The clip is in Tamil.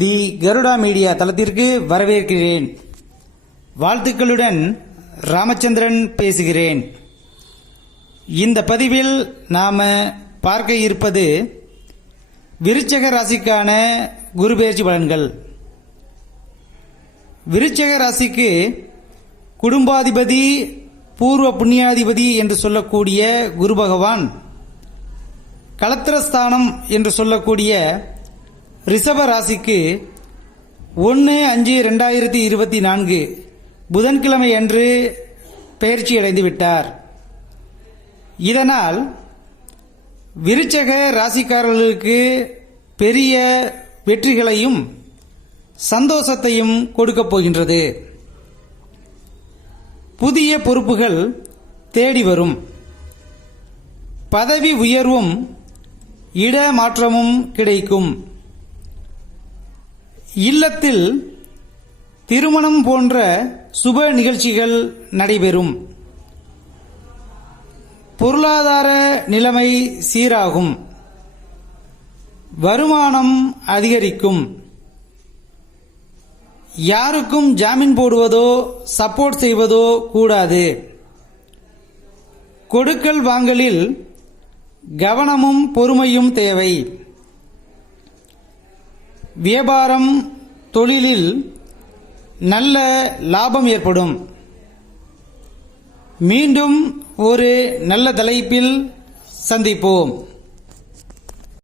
தி கருடா மீடியா தளத்திற்கு வரவேற்கிறேன். வாழ்த்துக்களுடன் ராமச்சந்திரன் பேசுகிறேன். இந்த பதிவில் நாம பார்க்க இருப்பது விருச்சிக ராசிக்கான குரு பெயர்ச்சி பலன்கள். விருச்சிக ராசிக்கு குடும்பாதிபதி, பூர்வ புண்ணியாதிபதி என்று சொல்லக்கூடிய குரு பகவான், களத்திரஸ்தானம் என்று சொல்லக்கூடிய ரிஷப ராசிக்கு 1/5/2024 புதன்கிழமை அன்று பெயர்ச்சி அடைந்து விட்டார். இதனால் விருச்சிக ராசிக்காரர்களுக்கு பெரிய வெற்றிகளையும் சந்தோஷத்தையும் கொடுக்கப் போகின்றது. புதிய பொறுப்புகள் தேடி வரும். பதவி உயர்வும் இடமாற்றமும் கிடைக்கும். இல்லத்தில் திருமணம் போன்ற சுப நிகழ்ச்சிகள் நடைபெறும். பொருளாதார நிலைமை சீராகும். வருமானம் அதிகரிக்கும். யாருக்கும் ஜாமீன் போடுவதோ சப்போர்ட் செய்வதோ கூடாது. கொடுக்கல் வாங்கலில் கவனமும் பொறுமையும் தேவை. வியாபாரம், தொழிலில் நல்ல லாபம் ஏற்படும். மீண்டும் ஒரு நல்ல தலைப்பில் சந்திப்போம்.